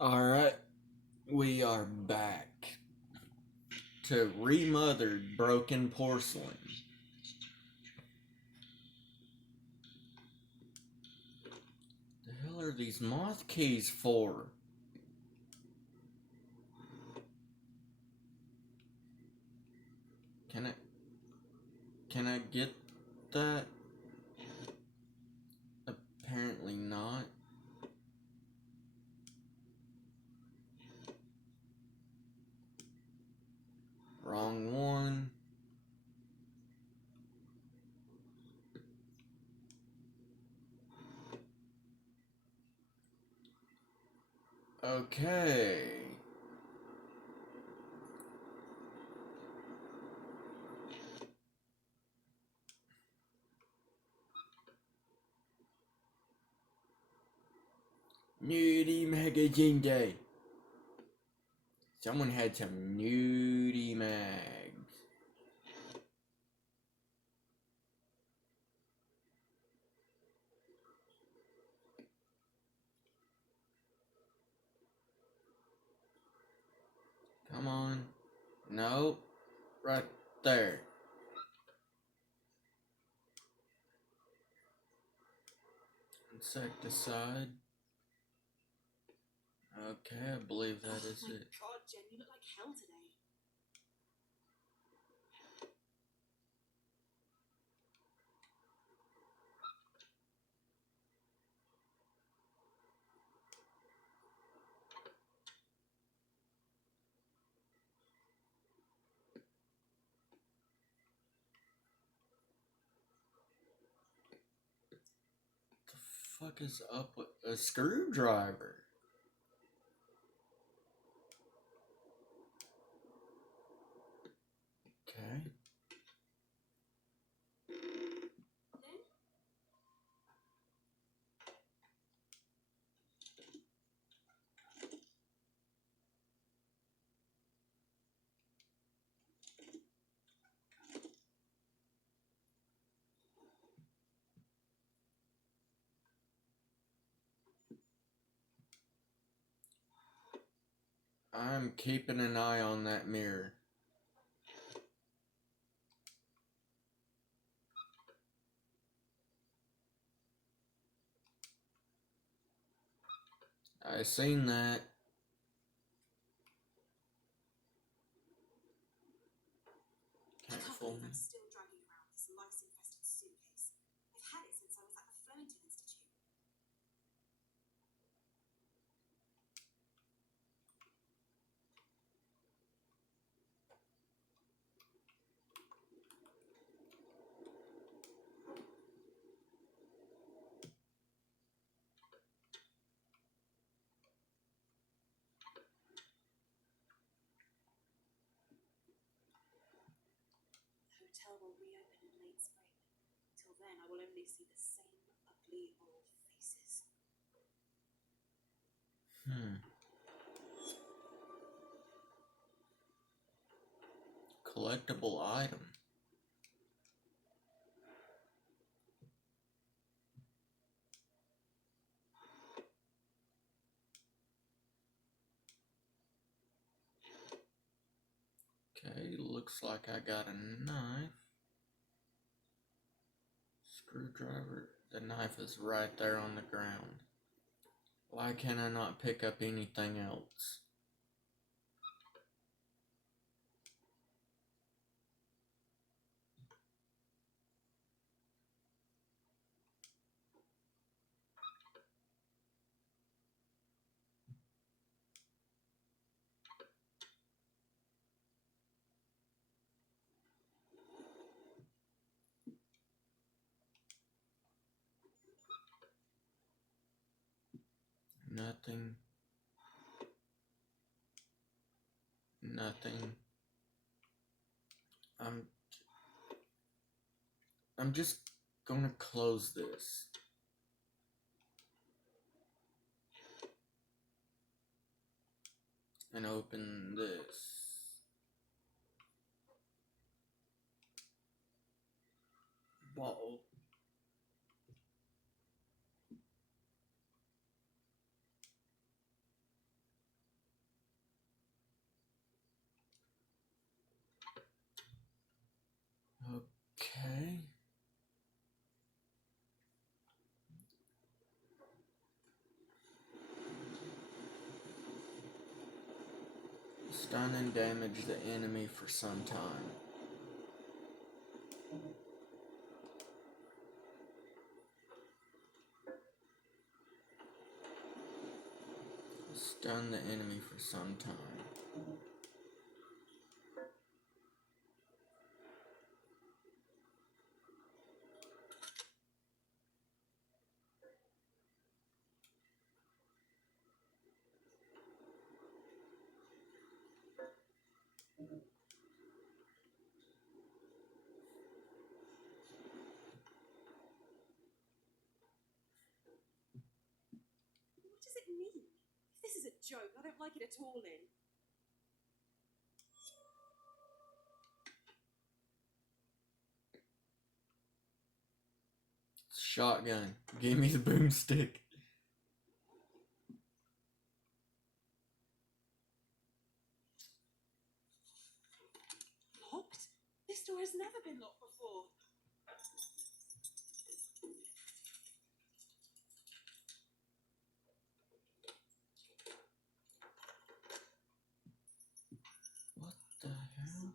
Alright, we are back to Remothered Broken Porcelain. The hell are these moth keys for? Can I get that? Apparently not. Wrong one. Okay. Nudie Magazine Day. Someone had some nudie mags. Come on. Nope. Right there. Insecticide. Okay, I believe that is it. God, Jen, you look like hell today. The fuck is up with a screwdriver? Okay. I'm keeping an eye on that mirror. I seen that. Can't fool me. I'm still dragging around this lice-infested suitcase. I've had it since I was at the Flemington Institute. The hotel will reopen in late spring. Till then, I will only see the same ugly old faces. Collectible item. Okay, looks like I got a knife. Screwdriver. The knife is right there on the ground. Why can I not pick up anything else? Nothing. Nothing. I'm just gonna close this. And open this. Whoa. Stun and damage the enemy for some time. Stun the enemy for some time. What does it mean? If this is a joke, I don't like it at all, Lynn. Shotgun. Give me the boomstick. Locked? This door has never been locked before. What the hell?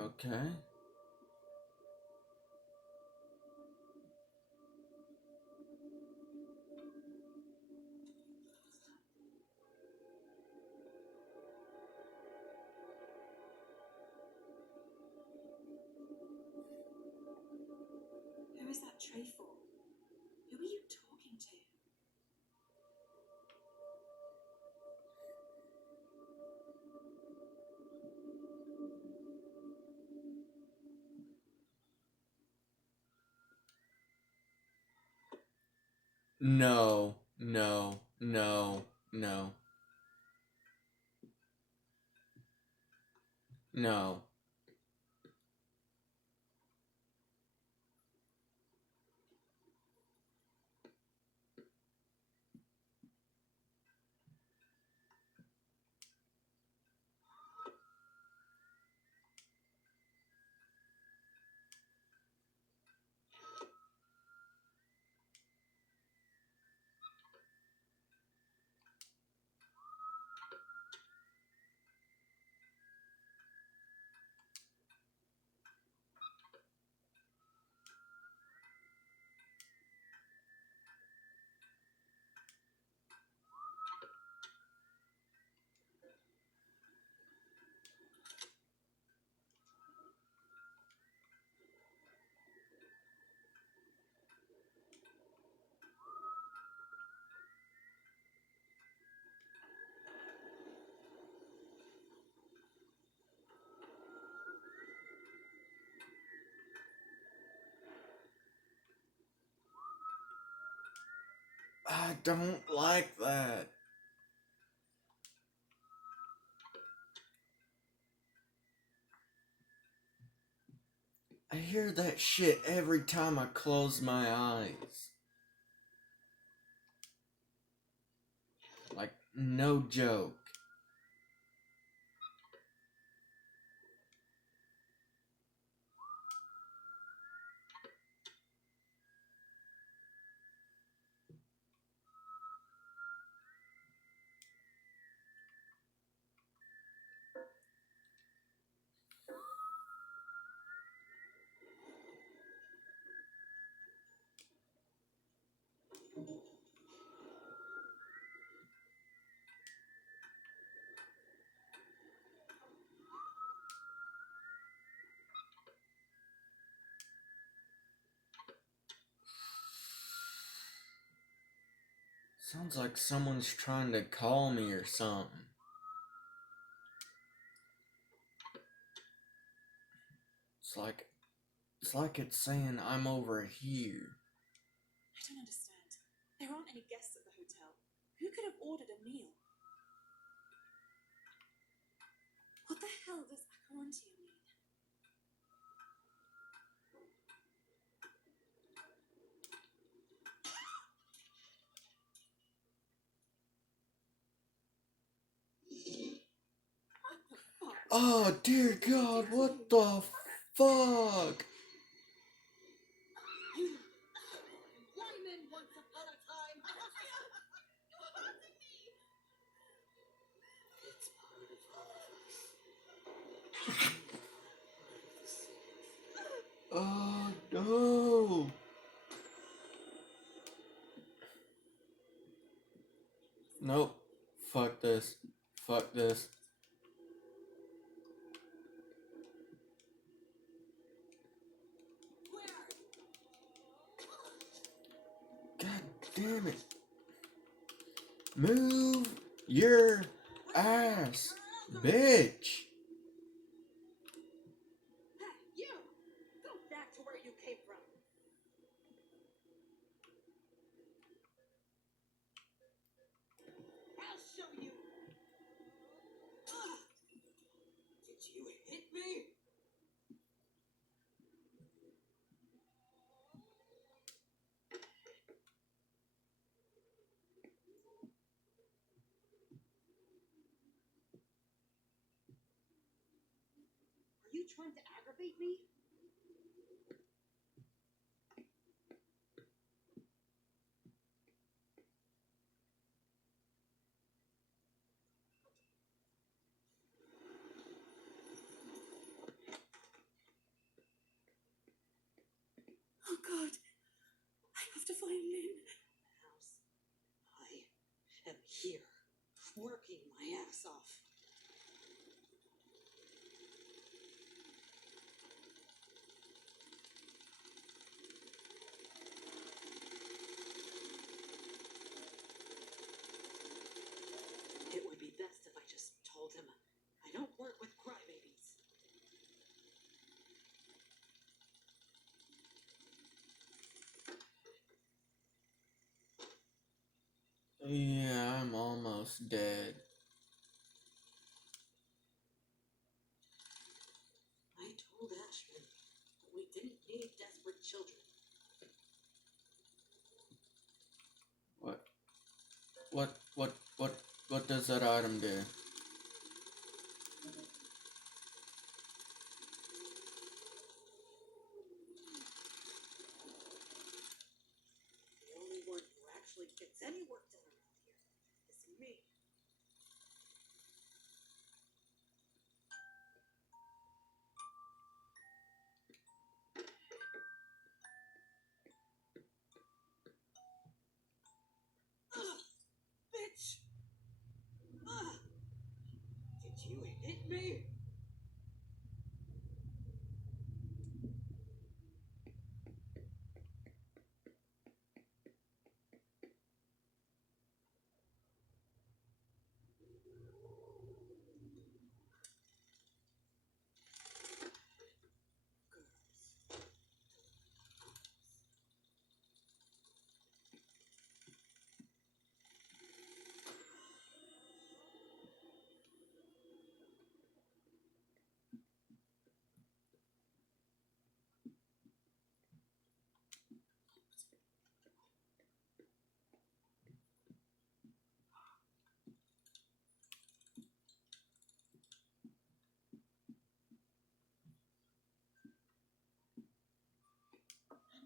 Okay. Who is that tray for? Who are you talking to? No, no, no, no. No. I don't like that. I hear that shit every time I close my eyes. Like, no joke. Sounds like someone's trying to call me or something. It's like it's saying I'm over here. I don't understand. There aren't any guests at the hotel. Who could have ordered a meal? What the hell does Acherontia mean? Oh dear God, what the fuck? Lyman once upon a time. You haunted me. It's part of all of us. Oh no. Nope. Fuck this. Fuck this. God damn it. Move your ass, bitch. Hey, you! Go back to where you came from. I'll show you. Did you hit me? Are you trying to aggravate me? Oh God, I have to find Lynn. House. I am here, working my ass off. It would be best if I just told him I don't work with crybabies. Yeah, I'm almost dead. I told Ashman that we didn't need desperate children. What does that item do? The only one who actually gets any work done around here is me. Ugh, bitch! Ugh. Did you hit me?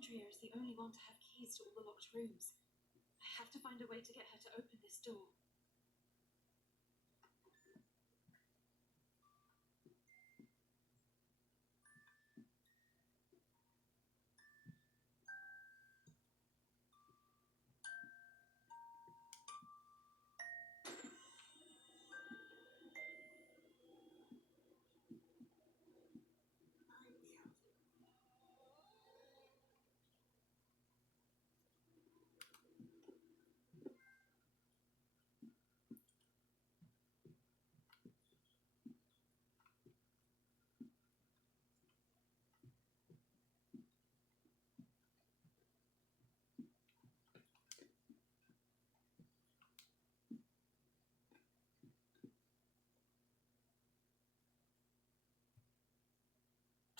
Andrea is the only one to have keys to all the locked rooms. I have to find a way to get her to open this door.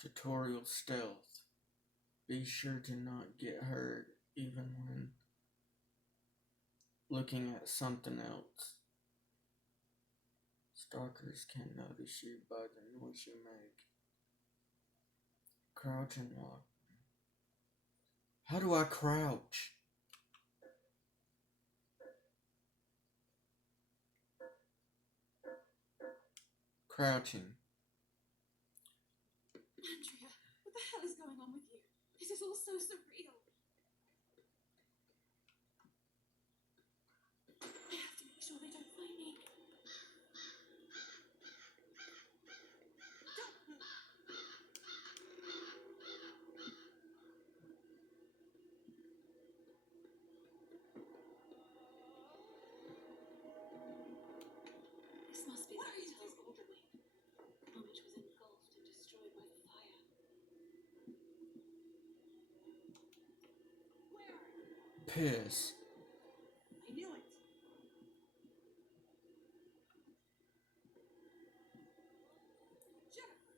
Tutorial stealth. Be sure to not get hurt even when looking at something else. Stalkers can notice you by the noise you make. Crouch and walk. How do I crouch? Crouching. Andrea, what the hell is going on with you? This is all so surreal. I have to make sure they don't find me. This must be the hotel's older wing, the one which was engulfed and destroyed by the fire. Where? Piss. I knew it. Jennifer.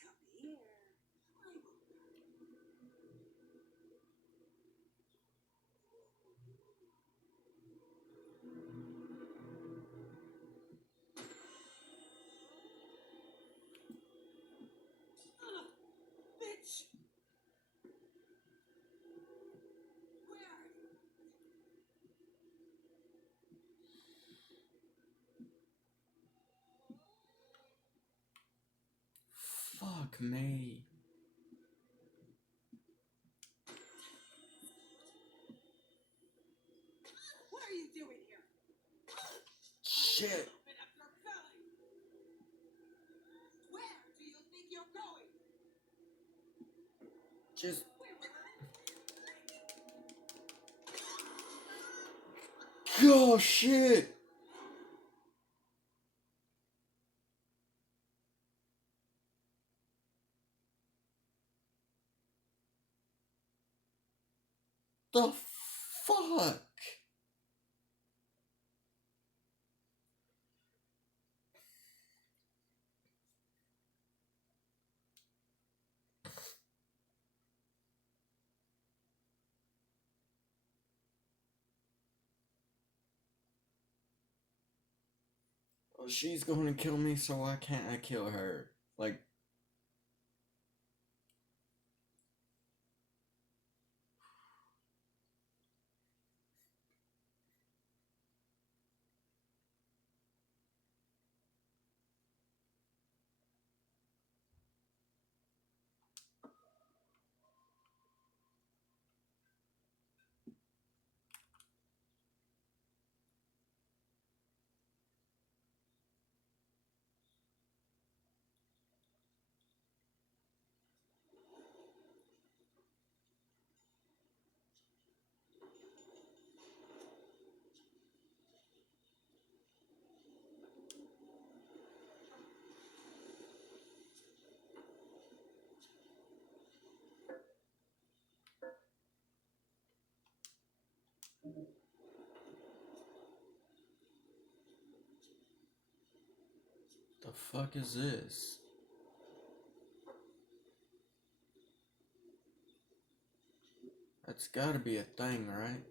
Come here. I will. Bitch! Where are you? Fuck me. What are you doing here? Shit. Open up your belly! Where do you think you're going? Just. Oh shit. The fuck? Well, she's gonna kill me, so why can't I kill her? Like, the fuck is this? That's gotta be a thing, right?